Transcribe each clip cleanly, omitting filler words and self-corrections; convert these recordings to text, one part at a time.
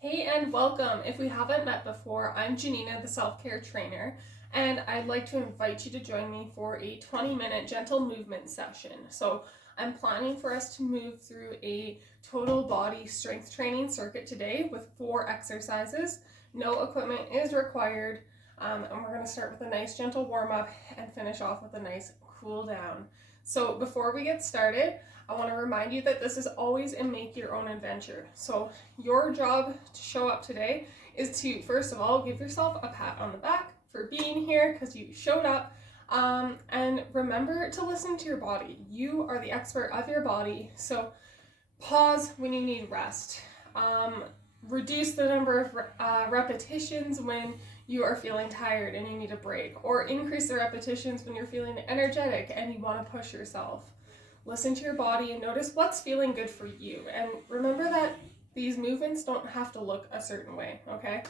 Hey and welcome. If we haven't met before, I'm Janina, the self-care trainer, and I'd like to invite you to join me for a 20-minute gentle movement session. So I'm planning for us to move through a total body strength training circuit today with 4 exercises. No equipment is required, and we're going to start with a nice gentle warm-up and finish off with a nice cool down. So before we get started, I want to remind you that this is always a make your own adventure. So your job to show up today is to, first of all, give yourself a pat on the back for being here because you showed up. And remember to listen to your body. You are the expert of your body. So pause when you need rest. Reduce the number of repetitions when you are feeling tired and you need a break, or increase the repetitions when you're feeling energetic and you want to push yourself. Listen to your body and notice what's feeling good for you. And remember that these movements don't have to look a certain way, okay?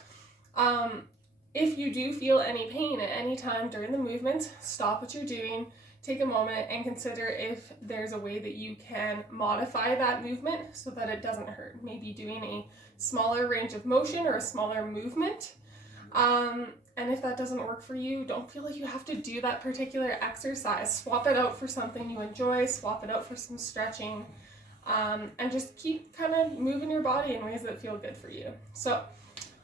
If you do feel any pain at any time during the movement, stop what you're doing, take a moment and consider if there's a way that you can modify that movement so that it doesn't hurt. Maybe doing a smaller range of motion or a smaller movement. And if that doesn't work for you, don't feel like you have to do that particular exercise. Swap it out for something you enjoy, swap it out for some stretching, and just keep kind of moving your body in ways that feel good for you. So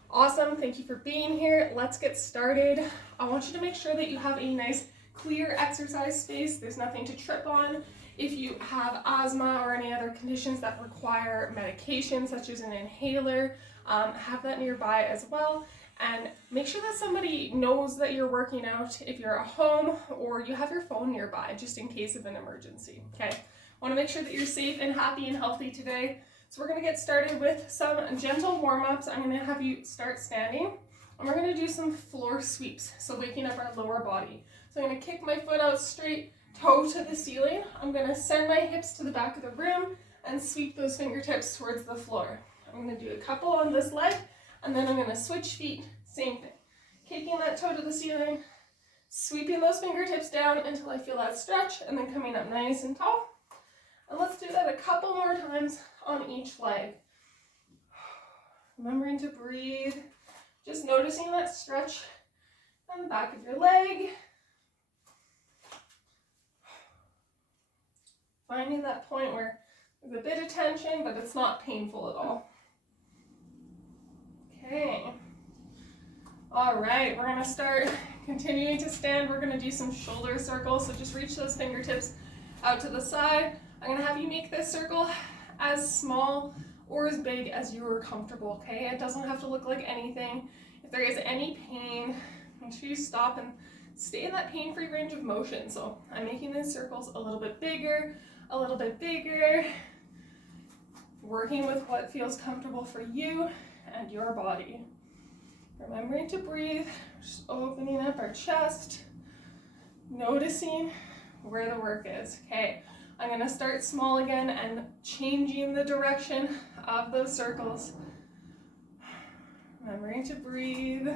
awesome, thank you for being here. Let's get started. I want you to make sure that you have a nice clear exercise space. There's nothing to trip on. If you have asthma or any other conditions that require medication, such as an inhaler, have that nearby as well. And make sure that somebody knows that you're working out if you're at home, or you have your phone nearby just in case of an emergency, okay? I want to make sure that you're safe and happy and healthy today. So we're going to get started with some gentle warm-ups. I'm going to have you start standing, and we're going to do some floor sweeps, so waking up our lower body. So I'm going to kick my foot out straight, toe to the ceiling. I'm going to send my hips to the back of the room and sweep those fingertips towards the floor. I'm going to do a couple on this leg, and then I'm going to switch feet, same thing. Kicking that toe to the ceiling, sweeping those fingertips down until I feel that stretch, and then coming up nice and tall. And let's do that a couple more times on each leg. Remembering to breathe, just noticing that stretch on the back of your leg. Finding that point where there's a bit of tension, but it's not painful at all. Okay. All right, we're gonna start continuing to stand. We're gonna do some shoulder circles, so just reach those fingertips out to the side. I'm gonna have you make this circle as small or as big as you are comfortable, okay? It doesn't have to look like anything. If there is any pain, make sure you stop and stay in that pain-free range of motion. So I'm making these circles a little bit bigger, working with what feels comfortable for you and your body. Remembering to breathe, just opening up our chest, noticing where the work is. Okay, I'm gonna start small again and changing the direction of those circles. Remembering to breathe,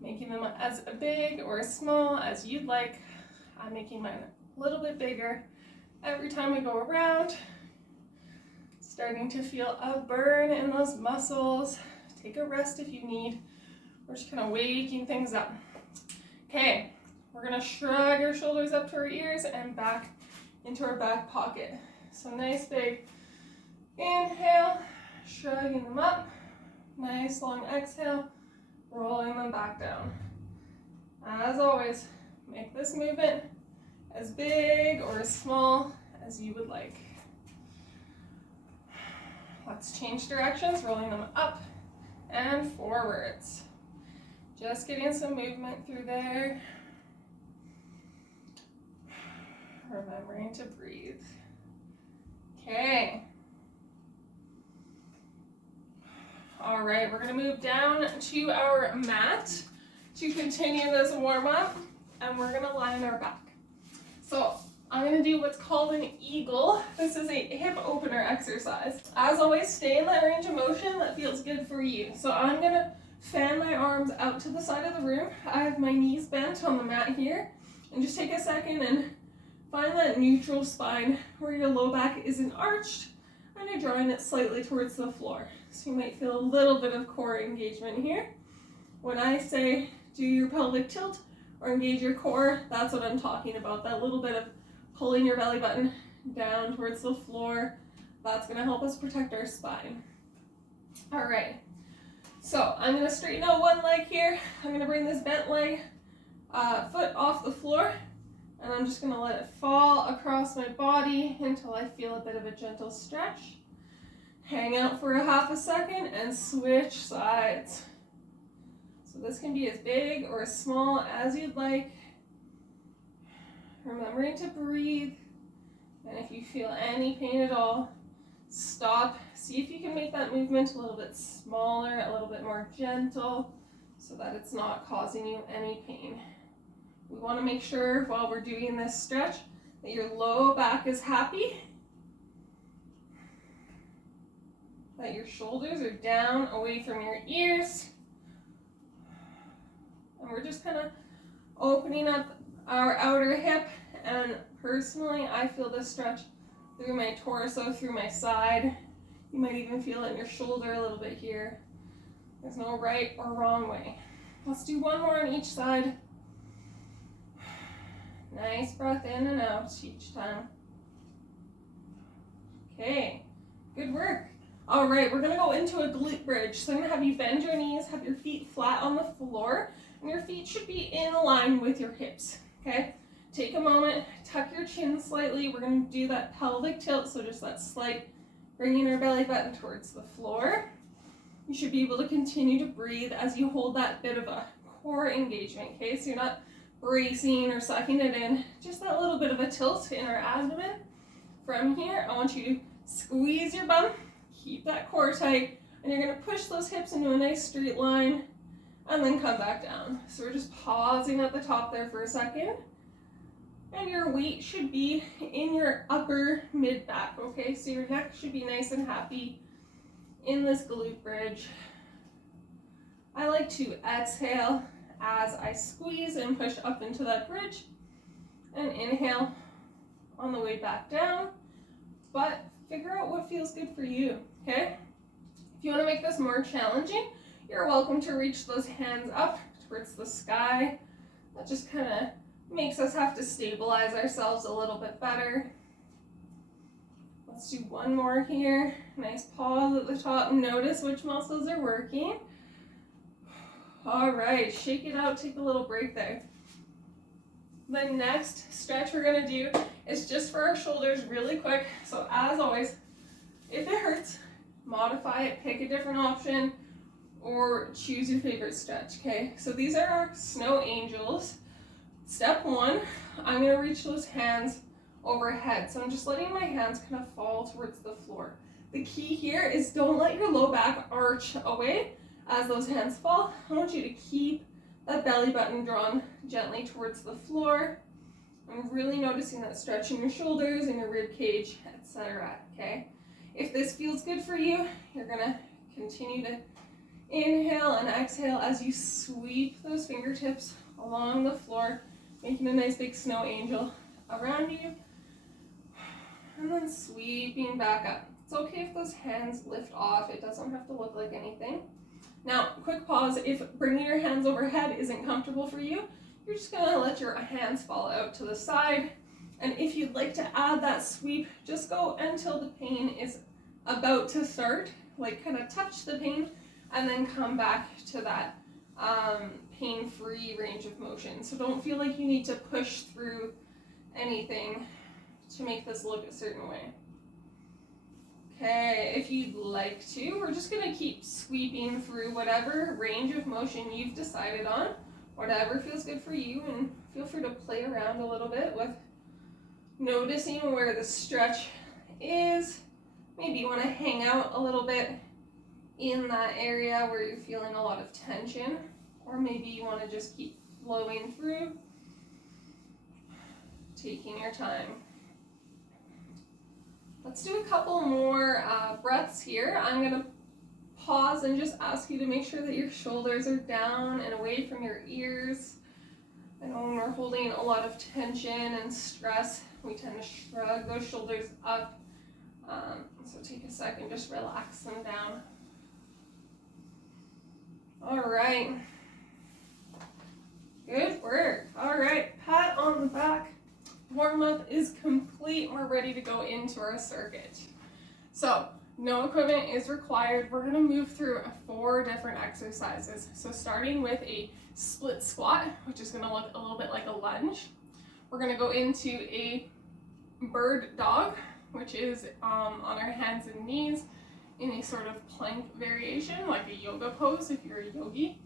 making them as big or as small as you'd like. I'm making mine a little bit bigger every time we go around. Starting to feel a burn in those muscles. Take a rest if you need. We're just kind of waking things up. Okay, we're gonna shrug our shoulders up to our ears and back into our back pocket. So nice big inhale, shrugging them up. Nice long exhale, rolling them back down. As always, make this movement as big or as small as you would like. Let's change directions, rolling them up and forwards. Just getting some movement through there. Remembering to breathe. Okay. All right, we're gonna move down to our mat to continue this warm up, and we're gonna lie on our back. So I'm gonna do what's called an eagle. This is a hip opener exercise. As always, stay in that range of motion that feels good for you. So I'm gonna fan my arms out to the side of the room. I have my knees bent on the mat here, and just take a second and find that neutral spine where your low back isn't arched and you're drawing it slightly towards the floor. So you might feel a little bit of core engagement here. When I say do your pelvic tilt or engage your core, that's what I'm talking about. That little bit of pulling your belly button down towards the floor. That's going to help us protect our spine. All right. So I'm going to straighten out one leg here. I'm going to bring this bent leg foot off the floor, and I'm just going to let it fall across my body until I feel a bit of a gentle stretch. Hang out for a half a second and switch sides. So this can be as big or as small as you'd like. Remembering to breathe, and if you feel any pain at all, stop. See if you can make that movement a little bit smaller, a little bit more gentle, so that it's not causing you any pain. We want to make sure while we're doing this stretch that your low back is happy, that your shoulders are down away from your ears, and we're just kind of opening up our outer hip. And personally, I feel this stretch through my torso, through my side. You might even feel it in your shoulder a little bit here. There's no right or wrong way. Let's do one more on each side. Nice breath in and out each time. Okay, good work. All right, we're gonna go into a glute bridge. So I'm gonna have you bend your knees, have your feet flat on the floor, and your feet should be in line with your hips, okay? Take a moment, tuck your chin slightly. We're gonna do that pelvic tilt, so just that slight bringing our belly button towards the floor. You should be able to continue to breathe as you hold that bit of a core engagement, okay? So you're not bracing or sucking it in, just that little bit of a tilt in our abdomen. From here, I want you to squeeze your bum, keep that core tight, and you're gonna push those hips into a nice straight line, and then come back down. So we're just pausing at the top there for a second. And your weight should be in your upper mid back, okay? So your neck should be nice and happy in this glute bridge. I like to exhale as I squeeze and push up into that bridge, and inhale on the way back down, but figure out what feels good for you, okay? If you want to make this more challenging, you're welcome to reach those hands up towards the sky. That just kind of makes us have to stabilize ourselves a little bit better. Let's do one more here. Nice pause at the top. Notice which muscles are working. All right, shake it out, take a little break there. The next stretch we're gonna do is just for our shoulders really quick. So as always, if it hurts, modify it, pick a different option, or choose your favorite stretch, okay? So these are our snow angels. Step one, I'm gonna reach those hands overhead. So I'm just letting my hands kind of fall towards the floor. The key here is don't let your low back arch away as those hands fall. I want you to keep that belly button drawn gently towards the floor. I'm really noticing that stretch in your shoulders and your rib cage, etc. Okay? If this feels good for you, you're gonna continue to inhale and exhale as you sweep those fingertips along the floor, making a nice big snow angel around you, and then sweeping back up. It's okay if those hands lift off. It doesn't have to look like anything. Now, quick pause. If bringing your hands overhead isn't comfortable for you, you're just gonna let your hands fall out to the side. And if you'd like to add that sweep, just go until the pain is about to start, like kind of touch the pain, and then come back to that pain-free range of motion. So don't feel like you need to push through anything to make this look a certain way. Okay, if you'd like to, we're just gonna keep sweeping through whatever range of motion you've decided on, whatever feels good for you, and feel free to play around a little bit with noticing where the stretch is. Maybe you want to hang out a little bit in that area where you're feeling a lot of tension, or maybe you want to just keep flowing through, taking your time. Let's do a couple more breaths here. I'm going to pause and just ask you to make sure that your shoulders are down and away from your ears. I know when we're holding a lot of tension and stress, we tend to shrug those shoulders up. So take a second, just relax them down. right. Good work. All right, pat on the back. Warm-up is complete. We're ready to go into our circuit. So, no equipment is required. We're going to move through 4 different exercises. So starting with a split squat, which is going to look a little bit like a lunge. We're going to go into a bird dog, which is on our hands and knees in a sort of plank variation, like a yoga pose if you're a yogi.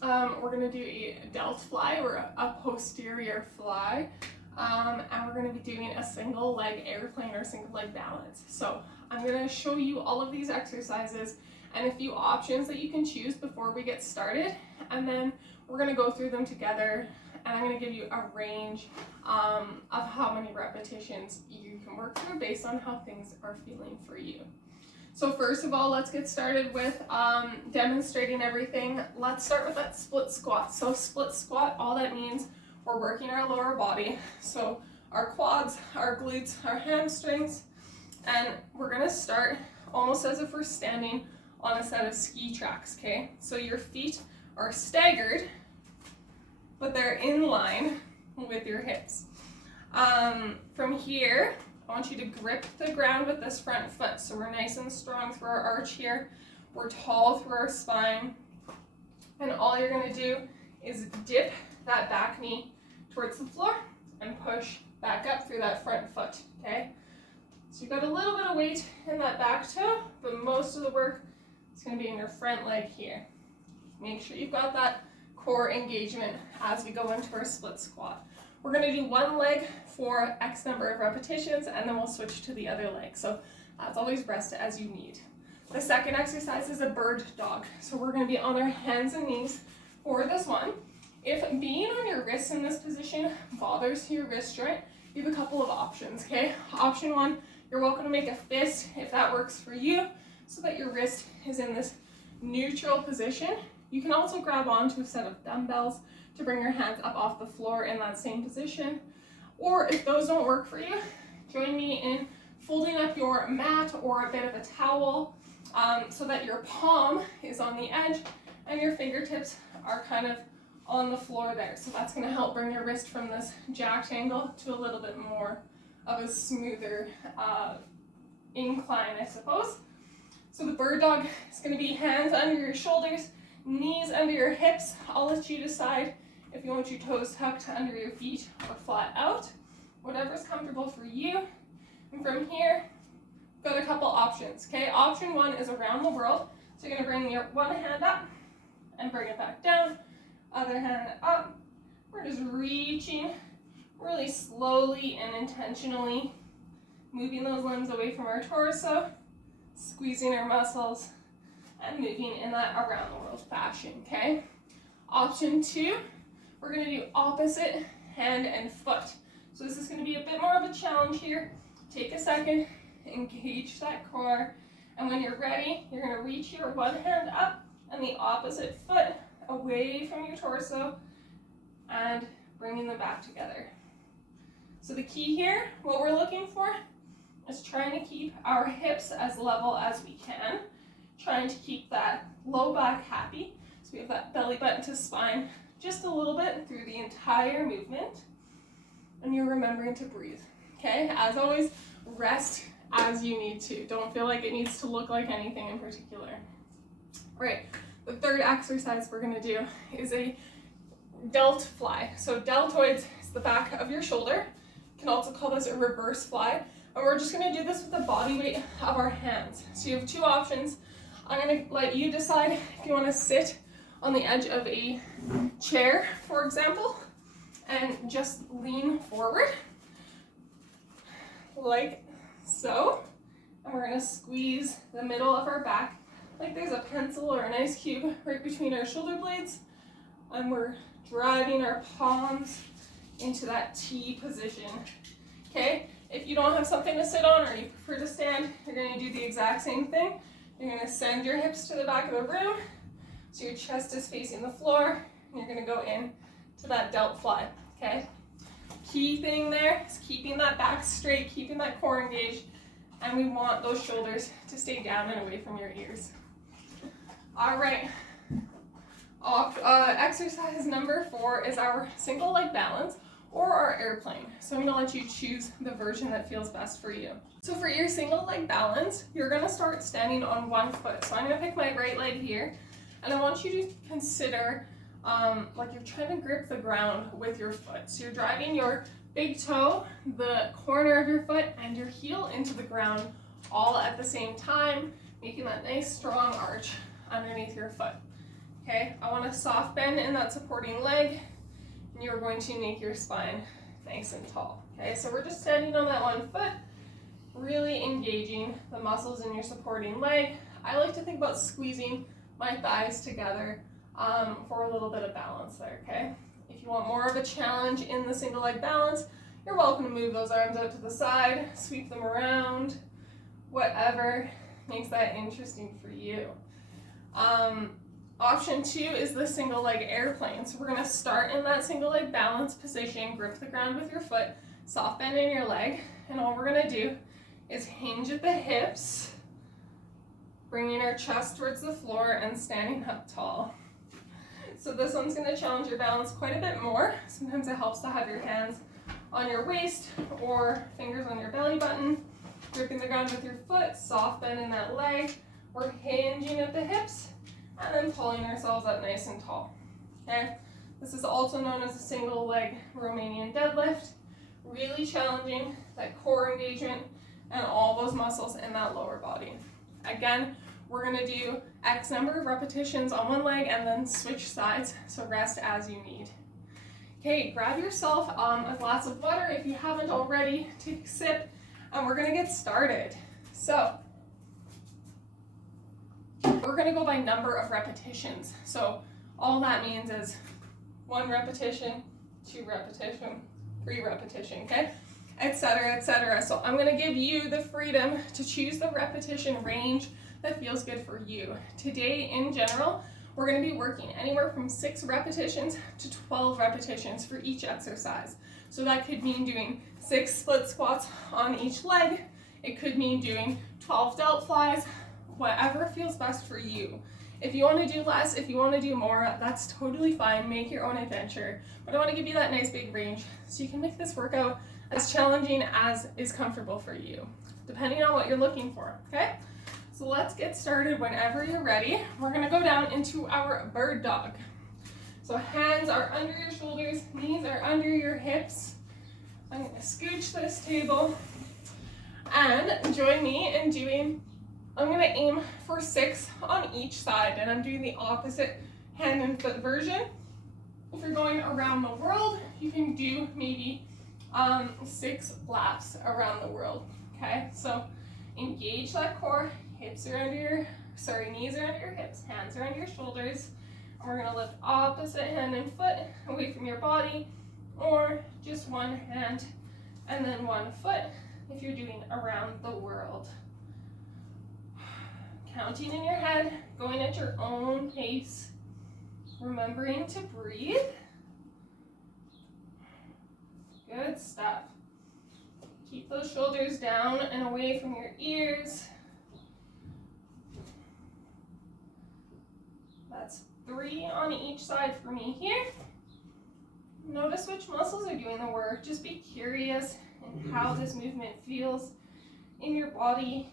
We're going to do a delt fly or a posterior fly. And we're going to be doing a single leg airplane or single leg balance. So I'm going to show you all of these exercises and a few options that you can choose before we get started. And then we're going to go through them together, and I'm going to give you a range of how many repetitions you can work through based on how things are feeling for you. So first of all, let's get started with demonstrating everything. Let's start with that split squat. So split squat, all that means we're working our lower body. So our quads, our glutes, our hamstrings, and we're gonna start almost as if we're standing on a set of ski tracks, okay? So your feet are staggered, but they're in line with your hips. From here, I want you to grip the ground with this front foot. So we're nice and strong through our arch here. We're tall through our spine. And all you're gonna do is dip that back knee towards the floor and push back up through that front foot, okay? So you've got a little bit of weight in that back toe, but most of the work is gonna be in your front leg here. Make sure you've got that core engagement as we go into our split squat. We're gonna do one leg for X number of repetitions, and then we'll switch to the other leg. So as always, rest as you need. The second exercise is a bird dog. So we're gonna be on our hands and knees for this one. If being on your wrists in this position bothers your wrist joint, you have a couple of options, okay? Option 1, you're welcome to make a fist if that works for you, so that your wrist is in this neutral position. You can also grab onto a set of dumbbells to bring your hands up off the floor in that same position. Or if those don't work for you, join me in folding up your mat or a bit of a towel so that your palm is on the edge and your fingertips are kind of on the floor there. So that's going to help bring your wrist from this jacked angle to a little bit more of a smoother incline, I suppose. So the bird dog is going to be hands under your shoulders, knees under your hips. I'll let you decide if you want your toes tucked under your feet or flat out, whatever's comfortable for you. And from here, we've got a couple options, okay? Option 1 is around the world. So you're gonna bring your one hand up and bring it back down, other hand up. We're just reaching really slowly and intentionally, moving those limbs away from our torso, squeezing our muscles, and moving in that around the world fashion, okay? Option 2, we're gonna do opposite hand and foot. So this is gonna be a bit more of a challenge here. Take a second, engage that core, and when you're ready, you're gonna reach your one hand up and the opposite foot away from your torso and bringing them back together. So the key here, what we're looking for, is trying to keep our hips as level as we can, trying to keep that low back happy. So we have that belly button to spine just a little bit through the entire movement. And you're remembering to breathe, okay? As always, rest as you need to. Don't feel like it needs to look like anything in particular. Right, the third exercise we're gonna do is a delt fly. So deltoids is the back of your shoulder. You can also call this a reverse fly. And we're just gonna do this with the body weight of our hands. So you have 2 options. I'm gonna let you decide if you wanna sit on the edge of a chair, for example, and just lean forward, like so. And we're gonna squeeze the middle of our back like there's a pencil or an ice cube right between our shoulder blades. And we're driving our palms into that T position, okay? If you don't have something to sit on or you prefer to stand, you're gonna do the exact same thing. You're gonna send your hips to the back of the room, so your chest is facing the floor, and you're gonna go in to that delt fly, okay? Key thing there is keeping that back straight, keeping that core engaged, and we want those shoulders to stay down and away from your ears. All right, Exercise number 4 is our single leg balance or our airplane. So I'm gonna let you choose the version that feels best for you. So for your single leg balance, you're gonna start standing on one foot. So I'm gonna pick my right leg here, and I want you to consider like you're trying to grip the ground with your foot. So you're driving your big toe, the corner of your foot, and your heel into the ground all at the same time, making that nice strong arch underneath your foot. Okay, I want a soft bend in that supporting leg, and you're going to make your spine nice and tall. Okay, so we're just standing on that one foot, really engaging the muscles in your supporting leg. I like to think about squeezing my thighs together for a little bit of balance there, okay? If you want more of a challenge in the single leg balance, you're welcome to move those arms out to the side, sweep them around, whatever makes that interesting for you. Option 2 is the single leg airplane. So we're gonna start in that single leg balance position, grip the ground with your foot, soft bend in your leg, and all we're gonna do is hinge at the hips, bringing our chest towards the floor and standing up tall. So this one's gonna challenge your balance quite a bit more. Sometimes it helps to have your hands on your waist or fingers on your belly button, gripping the ground with your foot, soft bend in that leg. We're hinging at the hips, and then pulling ourselves up nice and tall, okay? This is also known as a single leg Romanian deadlift, really challenging that core engagement and all those muscles in that lower body. Again, we're gonna do X number of repetitions on one leg and then switch sides, so rest as you need. Okay, grab yourself a glass of water if you haven't already, take a sip, and we're gonna get started. So, we're gonna go by number of repetitions. So all that means is 1 repetition, 2 repetition, 3 repetition, okay? Etc., etc. So I'm gonna give you the freedom to choose the repetition range that feels good for you. Today, in general, we're gonna be working anywhere from 6 repetitions to 12 repetitions for each exercise. So that could mean doing 6 split squats on each leg. It could mean doing 12 delt flies, whatever feels best for you. If you want to do less, if you want to do more, that's totally fine. Make your own adventure. But I want to give you that nice big range so you can make this workout as challenging as is comfortable for you, depending on what you're looking for, okay? So let's get started whenever you're ready. We're going to go down into our bird dog. So hands are under your shoulders, knees are under your hips. I'm going to scooch this table and join me in doing, I'm gonna aim for 6 on each side, and I'm doing the opposite hand and foot version. If you're going around the world, you can do maybe 6 laps around the world, okay? So engage that core, knees are under your hips, hands are under your shoulders, and we're gonna lift opposite hand and foot away from your body, or just one hand and then one foot if you're doing around the world. Counting in your head, going at your own pace, remembering to breathe. Good stuff. Keep those shoulders down and away from your ears. That's 3 on each side for me here. Notice which muscles are doing the work. Just be curious in how this movement feels in your body.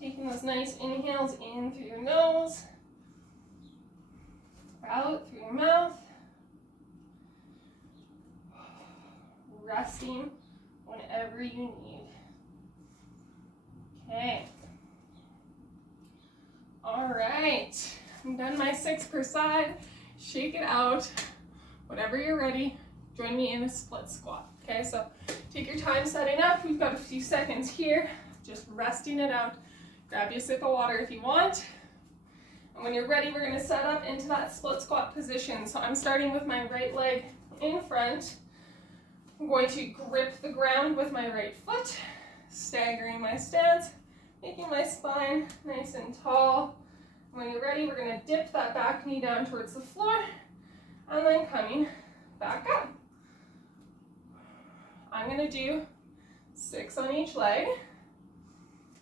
Taking those nice inhales in through your nose, out through your mouth, resting whenever you need. Okay. All right, I'm done my 6 per side. Shake it out. Whenever you're ready, join me in a split squat. Okay, so take your time setting up. We've got a few seconds here, just resting it out. Grab you a sip of water if you want. And when you're ready, we're gonna set up into that split squat position. So I'm starting with my right leg in front. I'm going to grip the ground with my right foot, staggering my stance, making my spine nice and tall. When you're ready, we're gonna dip that back knee down towards the floor, and then coming back up. I'm gonna do 6 on each leg.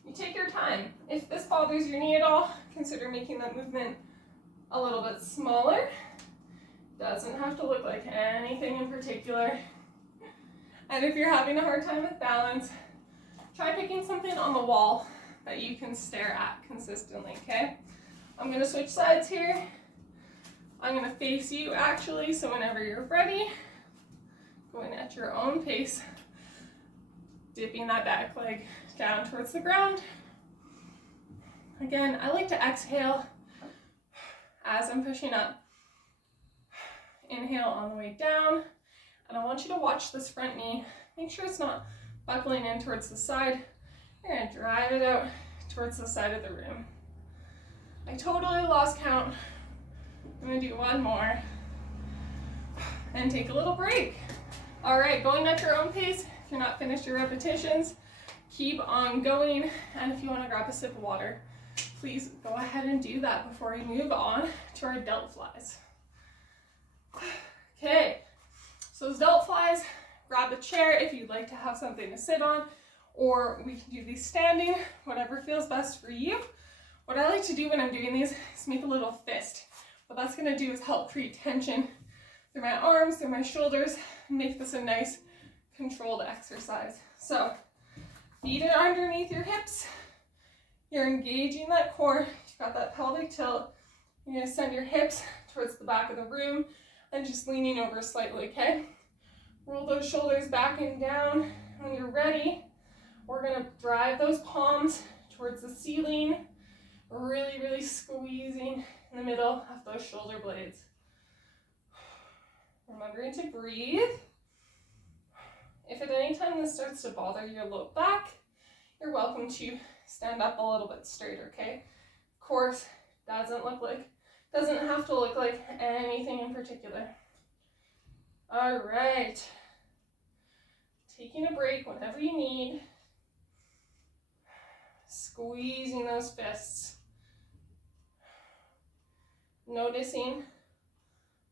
You take your time. If this bothers your knee at all, consider making that movement a little bit smaller. Doesn't have to look like anything in particular. And if you're having a hard time with balance, try picking something on the wall that you can stare at consistently, okay? I'm gonna switch sides here. I'm gonna face you actually, so whenever you're ready, going at your own pace, dipping that back leg down towards the ground. Again, I like to exhale as I'm pushing up. Inhale on the way down, and I want you to watch this front knee. Make sure it's not buckling in towards the side. You're gonna drive it out towards the side of the room. I totally lost count. I'm gonna do one more and take a little break. All right, going at your own pace. If you're not finished your repetitions, keep on going. And if you wanna grab a sip of water, please go ahead and do that before we move on to our delt flies. Okay, so those delt flies, grab a chair if you'd like to have something to sit on, or we can do these standing, whatever feels best for you. What I like to do when I'm doing these is make a little fist. What that's gonna do is help create tension through my arms, through my shoulders, and make this a nice controlled exercise. So, feet are underneath your hips. You're engaging that core. You've got that pelvic tilt. You're gonna send your hips towards the back of the room and just leaning over slightly, okay? Roll those shoulders back and down. When you're ready, we're gonna drive those palms towards the ceiling, really, really squeezing in the middle of those shoulder blades. Remembering to breathe. If at any time this starts to bother your low back, you're welcome to stand up a little bit straighter, okay? Of course, doesn't have to look like anything in particular. All right. Taking a break whenever you need. Squeezing those fists. Noticing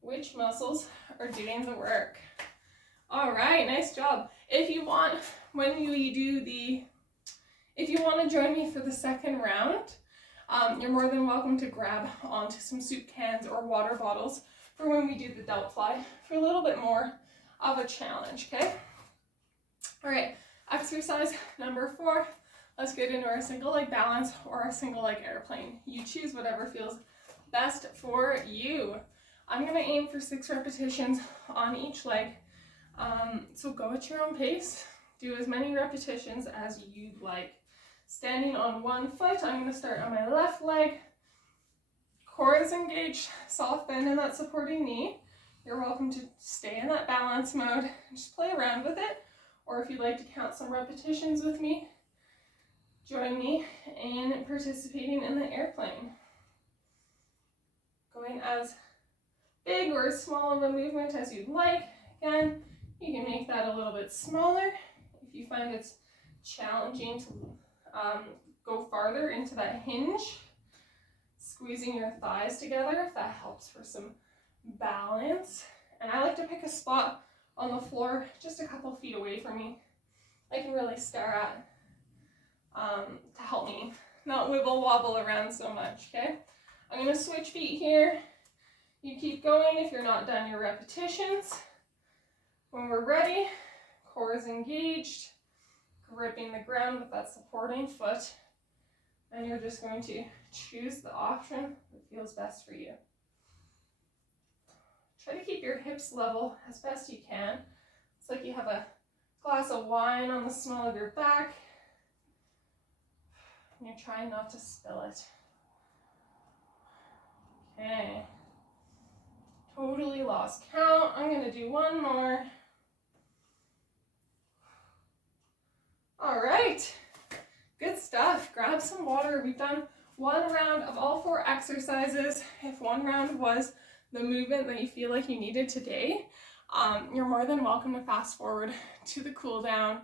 which muscles are doing the work. All right, nice job. If you want to join me for the second round, you're more than welcome to grab onto some soup cans or water bottles for when we do the delt fly for a little bit more of a challenge, okay? All right, exercise number 4. Let's get into our single leg balance or our single leg airplane. You choose whatever feels best for you. I'm gonna aim for 6 repetitions on each leg. So go at your own pace. Do as many repetitions as you'd like. Standing on one foot, I'm going to start on my left leg. Core is engaged, soft bend in that supporting knee. You're welcome to stay in that balance mode and just play around with it. Or if you'd like to count some repetitions with me, join me in participating in the airplane. Going as big or as small of a movement as you'd like. Again, you can make that a little bit smaller if you find it's challenging to go farther into that hinge. Squeezing your thighs together if that helps for some balance. And I like to pick a spot on the floor just a couple feet away from me. I can really stare at to help me not wibble wobble around so much, okay? I'm going to switch feet here. You keep going if you're not done your repetitions. When we're ready, core is engaged, gripping the ground with that supporting foot, and you're just going to choose the option that feels best for you. Try to keep your hips level as best you can. It's like you have a glass of wine on the small of your back, and you're trying not to spill it. Okay. Totally lost count. I'm going to do one more. All right. Good stuff. Grab some water. We've done one round of all 4 exercises. If one round was the movement that you feel like you needed today, you're more than welcome to fast forward to the cool down.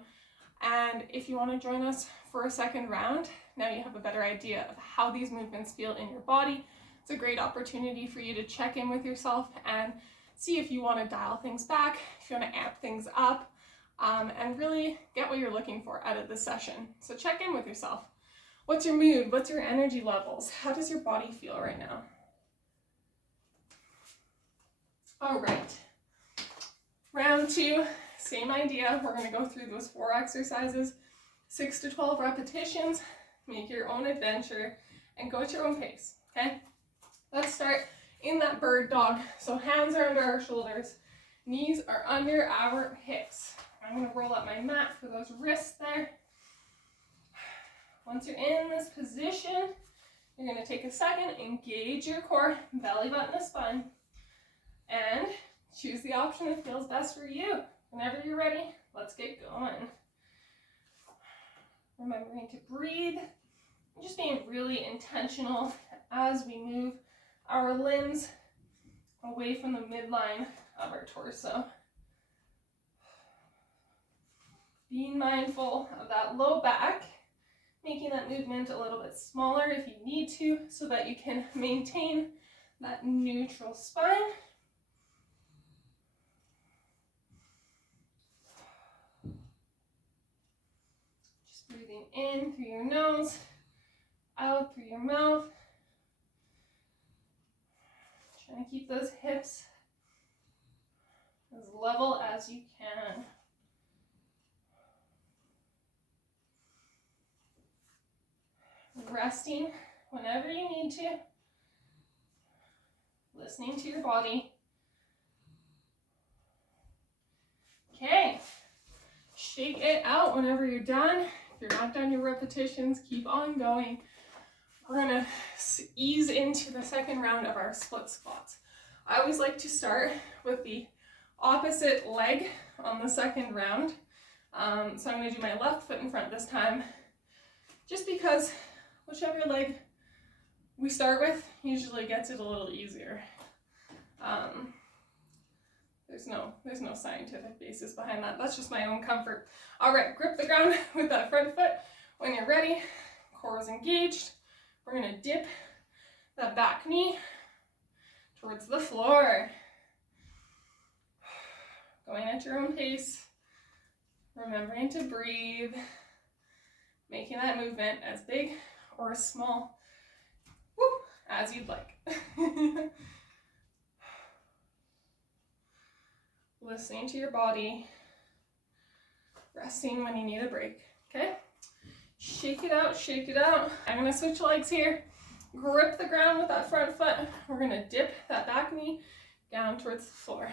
And if you want to join us for a second round, now you have a better idea of how these movements feel in your body. It's a great opportunity for you to check in with yourself and see if you want to dial things back, if you want to amp things up, and really get what you're looking for out of this session. So check in with yourself. What's your mood? What's your energy levels? How does your body feel right now? All right. Round 2, same idea. We're going to go through those 4 exercises, 6 to 12 repetitions. Make your own adventure and go at your own pace, okay? Let's start in that bird dog. So hands are under our shoulders, knees are under our hips. I'm going to roll up my mat for those wrists there. Once you're in this position, you're going to take a second, engage your core, belly button to spine, and choose the option that feels best for you. Whenever you're ready, let's get going. Remembering to breathe, just being really intentional as we move our limbs away from the midline of our torso. Being mindful of that low back, making that movement a little bit smaller if you need to, so that you can maintain that neutral spine. Just breathing in through your nose, out through your mouth. Trying to keep those hips as level as you can. Resting whenever you need to. Listening to your body. Okay. Shake it out whenever you're done. If you're not done your repetitions, keep on going. We're going to ease into the second round of our split squats. I always like to start with the opposite leg on the second round. So I'm going to do my left foot in front this time, just because whichever leg we start with usually gets it a little easier. There's no scientific basis behind that. That's just my own comfort. All right, grip the ground with that front foot. When you're ready, core is engaged. We're going to dip that back knee towards the floor. Going at your own pace. Remembering to breathe. Making that movement as big or as small as you'd like. Listening to your body. Resting when you need a break. Okay? Shake it out, shake it out. I'm going to switch legs here. Grip the ground with that front foot. We're going to dip that back knee down towards the floor.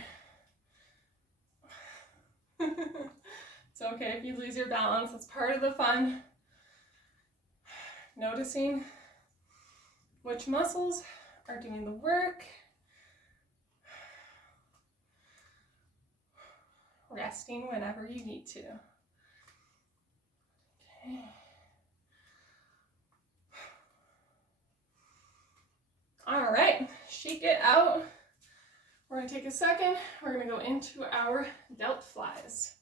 It's okay if you lose your balance. That's part of the fun. Noticing which muscles are doing the work. Resting whenever you need to. Okay. All right, shake it out. We're going to take a second. We're going to go into our delt flies.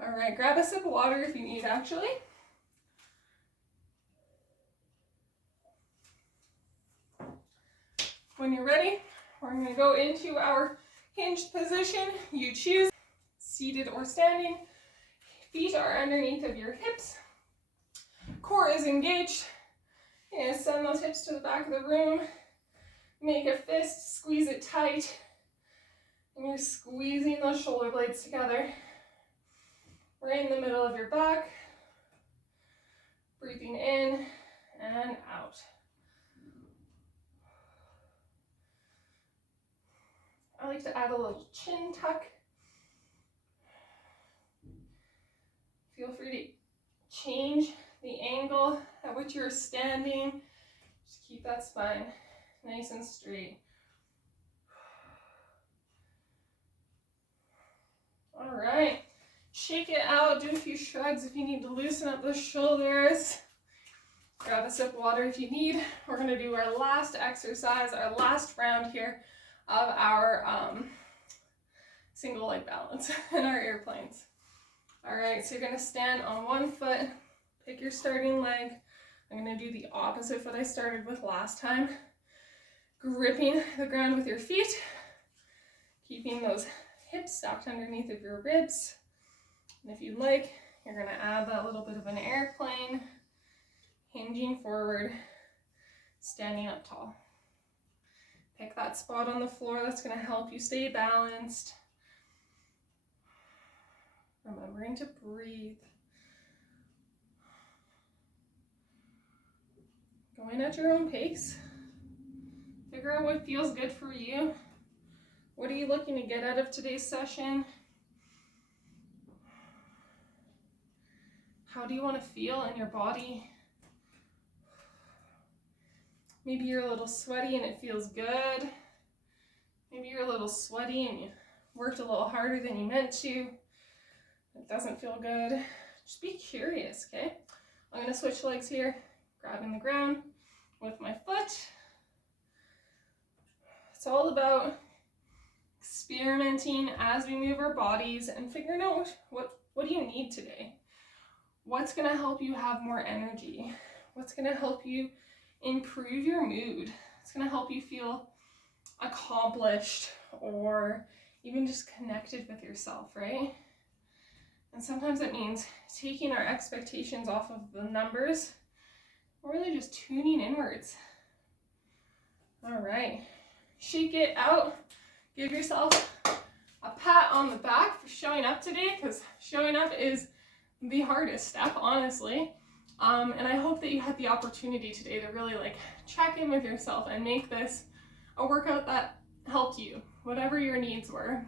All right, grab a sip of water if you need, actually. When you're ready, we're going to go into our hinged position. You choose, seated or standing. Feet are underneath of your hips. Core is engaged. And send those hips to the back of the room. Make a fist, squeeze it tight. And you're squeezing those shoulder blades together. Right in the middle of your back. Breathing in and out. I like to add a little chin tuck. Feel free to change the angle at which you're standing. Just keep that spine nice and straight. All right, shake it out, do a few shrugs if you need to loosen up the shoulders. Grab a sip of water if you need. We're gonna do our last exercise, our last round here of our single leg balance and our airplanes. All right, so you're gonna stand on one foot, pick your starting leg. I'm gonna do the opposite foot I started with last time. Gripping the ground with your feet, keeping those hips stacked underneath of your ribs. And if you'd like, You're going to add that little bit of an airplane, hinging forward, standing up tall. Pick that spot on the floor that's going to help you stay balanced. Remembering to breathe. Going at your own pace. Figure out what feels good for you. What are you looking to get out of today's session? How do you want to feel in your body? Maybe you're a little sweaty and it feels good. Maybe you're a little sweaty and you worked a little harder than you meant to. It doesn't feel good. Just be curious, okay? I'm going to switch legs here, grabbing the ground with my foot. It's all about experimenting as we move our bodies and figuring out what do you need today? What's going to help you have more energy? What's going to help you improve your mood? It's going to help you feel accomplished or even just connected with yourself, right? And sometimes it means taking our expectations off of the numbers, really just tuning inwards. All right, shake it out. Give yourself a pat on the back for showing up today, because showing up is the hardest step, honestly. And I hope that you had the opportunity today to really check in with yourself and make this a workout that helped you, whatever your needs were.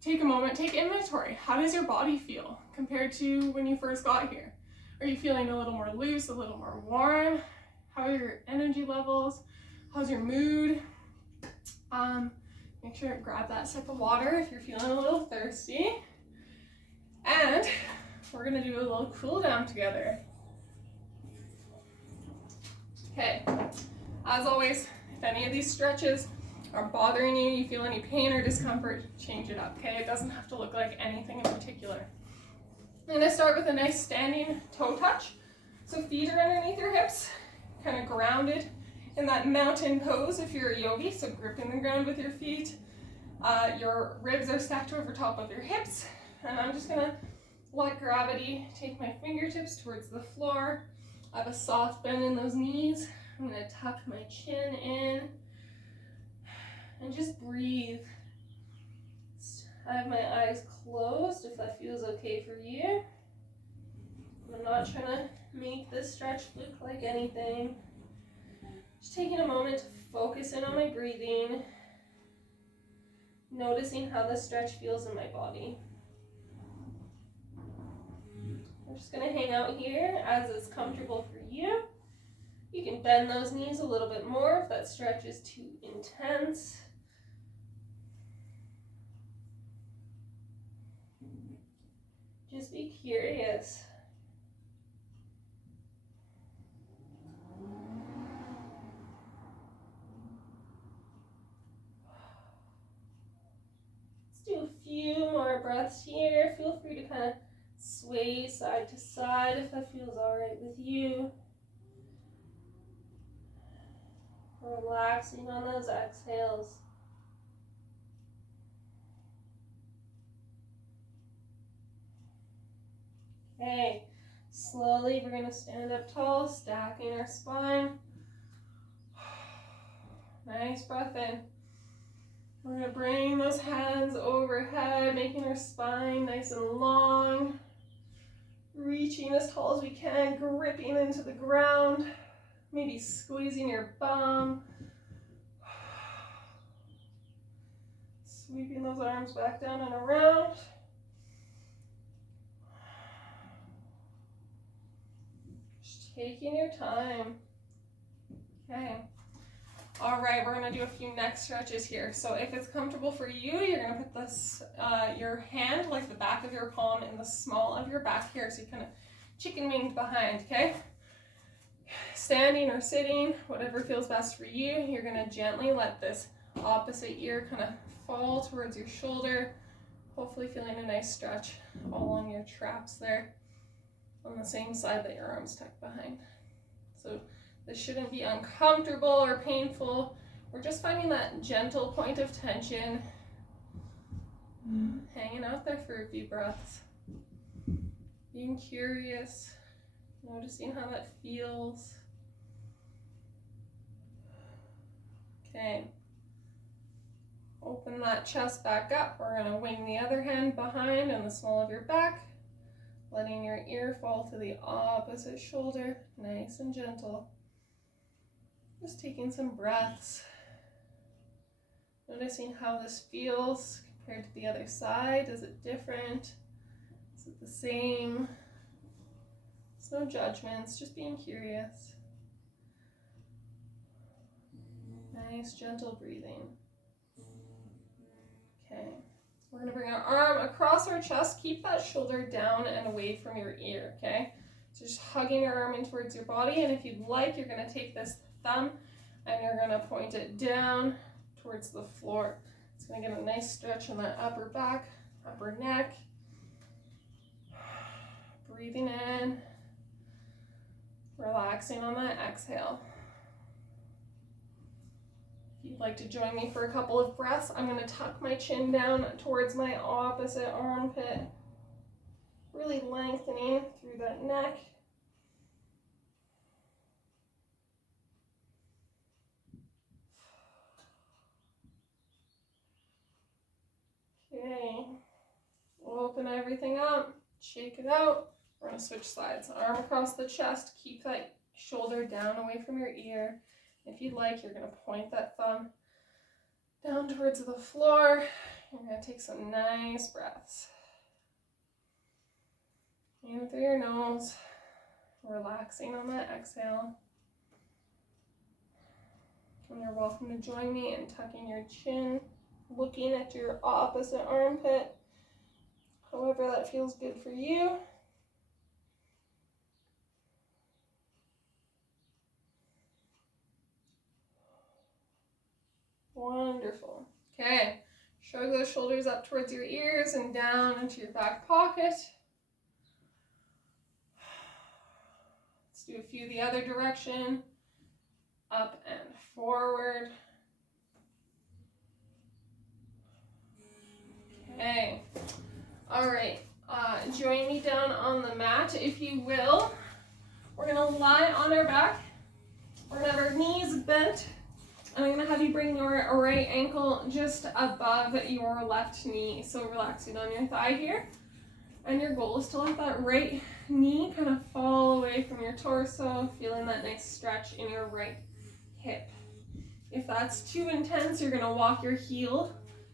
Take a moment, take inventory. How does your body feel compared to when you first got here? Are you feeling a little more loose, a little more warm? How are your energy levels? How's your mood? Make sure to grab that sip of water if you're feeling a little thirsty. And we're gonna do a little cool down together. Okay, as always, if any of these stretches are bothering you, you feel any pain or discomfort, change it up, okay? It doesn't have to look like anything in particular. I'm gonna start with a nice standing toe touch. So feet are underneath your hips, kind of grounded in that mountain pose if you're a yogi, so gripping the ground with your feet. Your ribs are stacked over top of your hips, and I'm just gonna let gravity take my fingertips towards the floor. I have a soft bend in those knees. I'm gonna tuck my chin in and just breathe. I have my eyes closed if that feels okay for you. I'm not trying to make this stretch look like anything. Just taking a moment to focus in on my breathing, noticing how the stretch feels in my body. I'm just going to hang out here as is comfortable for you. You can bend those knees a little bit more if that stretch is too intense. Just be curious. Let's do a few more breaths here. Feel free to kind of sway side to side if that feels all right with you. Relaxing on those exhales. Okay, slowly we're going to stand up tall, stacking our spine. Nice breath in. We're going to bring those hands overhead, making our spine nice and long. Reaching as tall as we can, gripping into the ground. Maybe squeezing your bum. Sweeping those arms back down and around. Just taking your time. Okay. All right, we're gonna do a few neck stretches here. So if it's comfortable for you, you're gonna put this, your hand, like the back of your palm, in the small of your back here, so you kind of chicken winged behind, okay? Standing or sitting, whatever feels best for you. You're gonna gently let this opposite ear kind of fall towards your shoulder, hopefully feeling a nice stretch all along your traps there, on the same side that your arms tucked behind. So this shouldn't be uncomfortable or painful. We're just finding that gentle point of tension, hanging out there for a few breaths. Being curious, noticing how that feels. Okay. Open that chest back up. We're going to wing the other hand behind on the small of your back, letting your ear fall to the opposite shoulder, nice and gentle. Just taking some breaths. Noticing how this feels compared to the other side. Is it different? Is it the same? There's no judgments, just being curious. Nice, gentle breathing. Okay, we're gonna bring our arm across our chest. Keep that shoulder down and away from your ear, okay? So just hugging your arm in towards your body, and if you'd like, you're gonna take this thumb and you're gonna point it down towards the floor. It's gonna get a nice stretch on that upper back, upper neck. Breathing in, relaxing on that exhale. If you'd like to join me for a couple of breaths, I'm going to tuck my chin down towards my opposite armpit, really lengthening through that neck. Okay, open everything up, shake it out. We're going to switch sides. Arm across the chest, keep that shoulder down away from your ear. If you'd like, you're going to point that thumb down towards the floor. You're going to take some nice breaths. In through your nose, relaxing on that exhale. And you're welcome to join me in tucking your chin, looking at your opposite armpit, however that feels good for you. Wonderful. Okay, shrug those shoulders up towards your ears and down into your back pocket. Let's do a few the other direction. Up and forward. Okay. All right. Join me down on the mat, if you will. We're going to lie on our back. We're going to have our knees bent. I'm going to have you bring your right ankle just above your left knee. So relaxing on your thigh here. And your goal is to let that right knee kind of fall away from your torso, feeling that nice stretch in your right hip. If that's too intense, you're going to walk your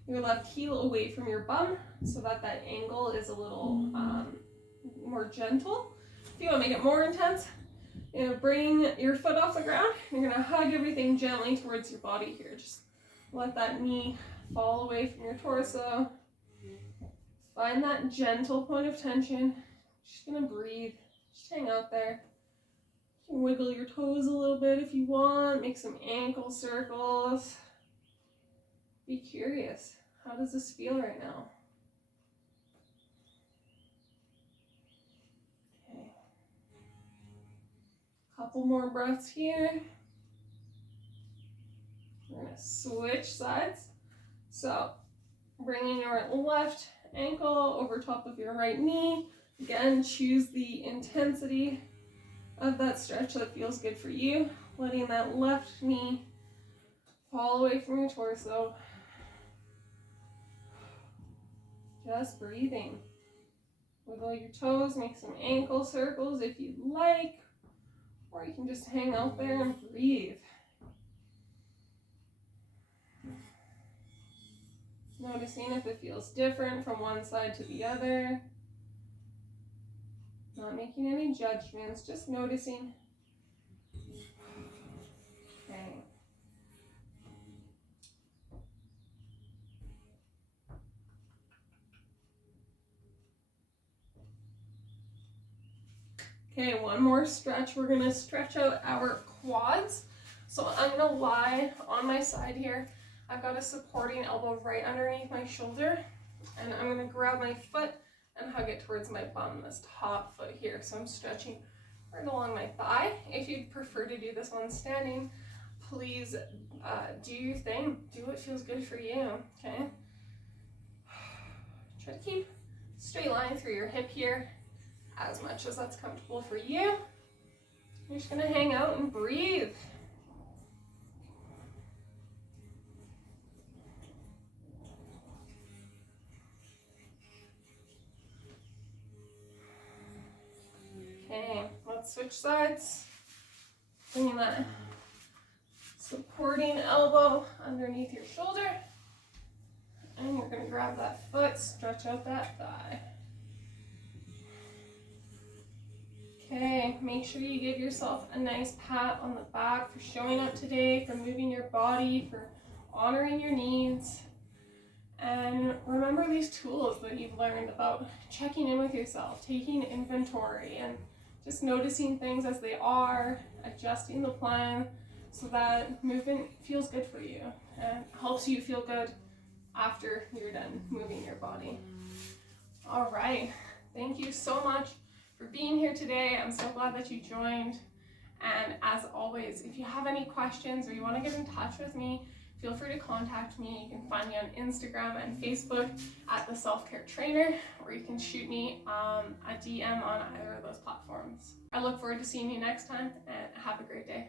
left heel away from your bum so that angle is a little more gentle. If you want to make it more intense, you're going to bring your foot off the ground. You're going to hug everything gently towards your body here. Just let that knee fall away from your torso. Find that gentle point of tension. Just going to breathe. Just hang out there. You can wiggle your toes a little bit if you want. Make some ankle circles. Be curious. How does this feel right now? Okay. Couple more breaths here. We're going to switch sides. So, bringing your left ankle over top of your right knee. Again, choose the intensity of that stretch that feels good for you. Letting that left knee fall away from your torso. Just breathing. Wiggle your toes, make some ankle circles if you'd like, or you can just hang out there and breathe. Noticing if it feels different from one side to the other. Not making any judgments, just noticing. Okay. Okay, one more stretch. We're going to stretch out our quads. So I'm going to lie on my side here. I've got a supporting elbow right underneath my shoulder. And I'm going to grab my foot and hug it towards my bum, this top foot here. So I'm stretching right along my thigh. If you'd prefer to do this one standing, please do your thing. Do what feels good for you, okay? Try to keep straight line through your hip here. as much as that's comfortable for you. You're just gonna hang out and breathe. Okay, let's switch sides. Bringing that supporting elbow underneath your shoulder. And you're gonna grab that foot, stretch out that thigh. Okay, make sure you give yourself a nice pat on the back for showing up today, for moving your body, for honoring your needs. And remember these tools that you've learned about checking in with yourself, taking inventory, and just noticing things as they are, adjusting the plan so that movement feels good for you and helps you feel good after you're done moving your body. All right, thank you so much for being here today. I'm so glad that you joined. And as always, if you have any questions or you want to get in touch with me, feel free to contact me. You can find me on Instagram and Facebook at The Self-Care Trainer, or you can shoot me a DM on either of those platforms. I look forward to seeing you next time, and have a great day.